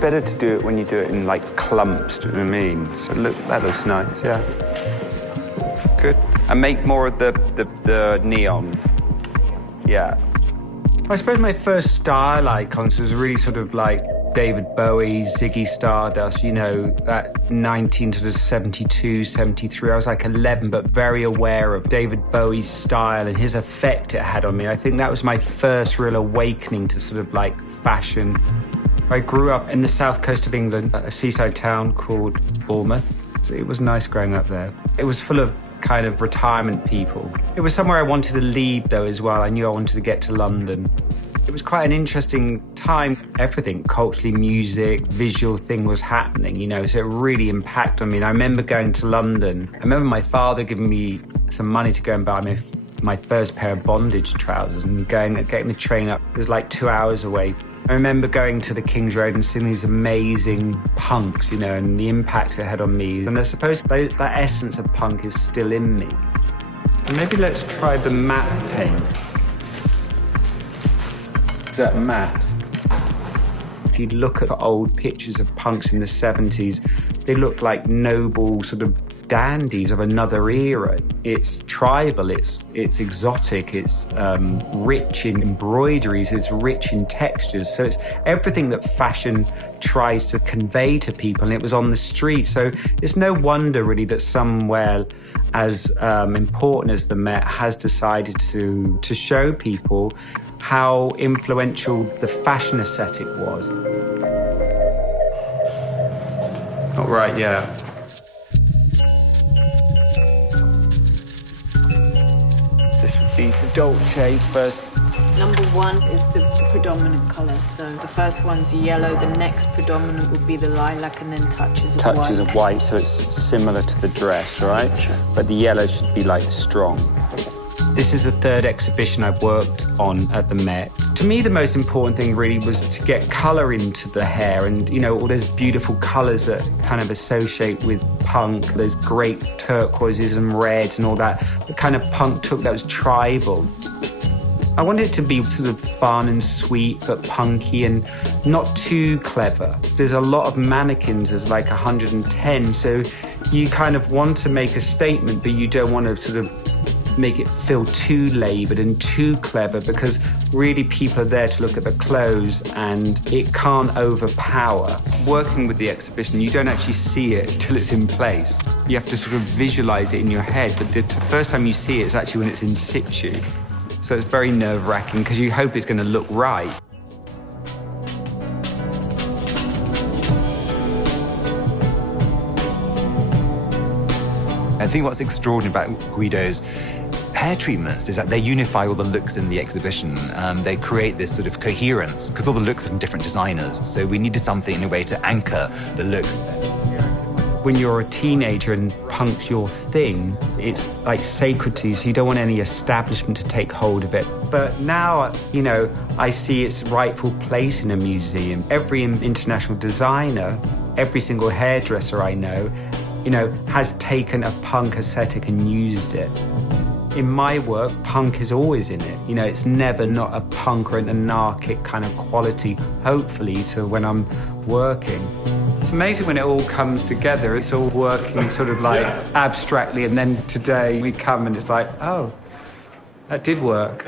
better to do it when you do it in like clumps, do you know what I mean? So look, that looks nice, yeah. Good. And make more of the neon. Yeah. I suppose my first style icons was really sort of like David Bowie, Ziggy Stardust, you know, that 1972, 73. I was like 11, but very aware of David Bowie's style and his effect it had on me. I think that was my first real awakening to sort of like fashion. I grew up in the south coast of England, a seaside town called Bournemouth. So it was nice growing up there. It was full of kind of retirement people. It was somewhere I wanted to leave though as well. I knew I wanted to get to London. It was quite an interesting time. Everything, culturally, music, visual thing was happening, you know, so it really impacted on me. And I remember going to London. I remember my father giving me some money to go and buy my first pair of bondage trousers and getting the train up. It was like 2 hours away. I remember going to the King's Road and seeing these amazing punks, you know, and the impact it had on me. And I suppose that essence of punk is still in me. And maybe let's try the matte paint. Is that matte? If you look at old pictures of punks in the 70s, they look like noble sort of dandies of another era. It's tribal, it's exotic, it's rich in embroideries, it's rich in textures. So it's everything that fashion tries to convey to people, and it was on the street. So it's no wonder really that somewhere as important as the Met has decided to show people how influential the fashion aesthetic was. All right, yeah. This would be the Dolce first. Number one is the predominant colour. So the first one's yellow, the next predominant would be the lilac, and then touches of white. Touches of white, so it's similar to the dress, right? Sure. But the yellow should be like strong. This is the third exhibition I've worked on at the Met. To me, the most important thing really was to get colour into the hair and, you know, all those beautiful colours that kind of associate with punk, those great turquoises and reds and all that. The kind of punk took that was tribal. I wanted it to be sort of fun and sweet, but punky and not too clever. There's a lot of mannequins, there's like 110, so you kind of want to make a statement, but you don't want to sort of make it feel too laboured and too clever, because really people are there to look at the clothes and it can't overpower. Working with the exhibition, you don't actually see it until it's in place. You have to sort of visualise it in your head, but the first time you see it is actually when it's in situ. So it's very nerve-wracking because you hope it's going to look right. I think what's extraordinary about Guido's hair treatments is that they unify all the looks in the exhibition. They create this sort of coherence because all the looks are from different designers. So we needed something in a way to anchor the looks. When you're a teenager and punk's your thing, it's like sacred to you, so you don't want any establishment to take hold of it. But now, you know, I see its rightful place in a museum. Every international designer, every single hairdresser I know, you know, has taken a punk aesthetic and used it. In my work, punk is always in it. You know, it's never not a punk or an anarchic kind of quality, hopefully, to when I'm working. It's amazing when it all comes together. It's all working sort of like abstractly, and then today we come and it's like, oh, that did work.